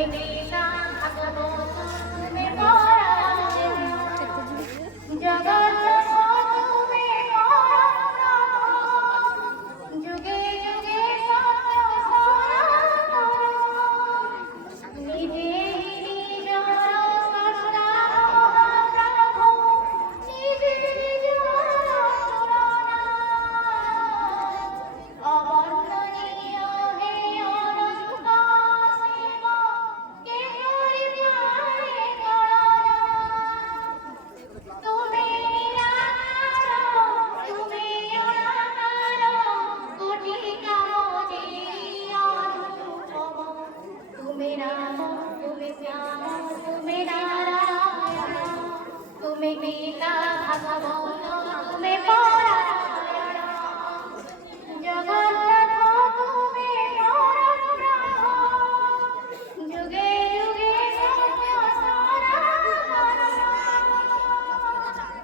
তুমি পিতা ভাগবত তুমি পরাজয় জগৎ তুমি পরাক্রম যুগে যুগে সত্য সনাতন নিজে নিজর স্রষ্টা প্রভু নিজে নিজর তুলনা অবর্ণনীয় হে অনন্ত শিব কে পরিপালে করোনা তুমি নিরাকার তুমি অনাকার কোটি কামনে অনুপম তুমি রাম তুমি শ্যাম তুমি নারায়ণ তুমি পিতা ভগবত তুমি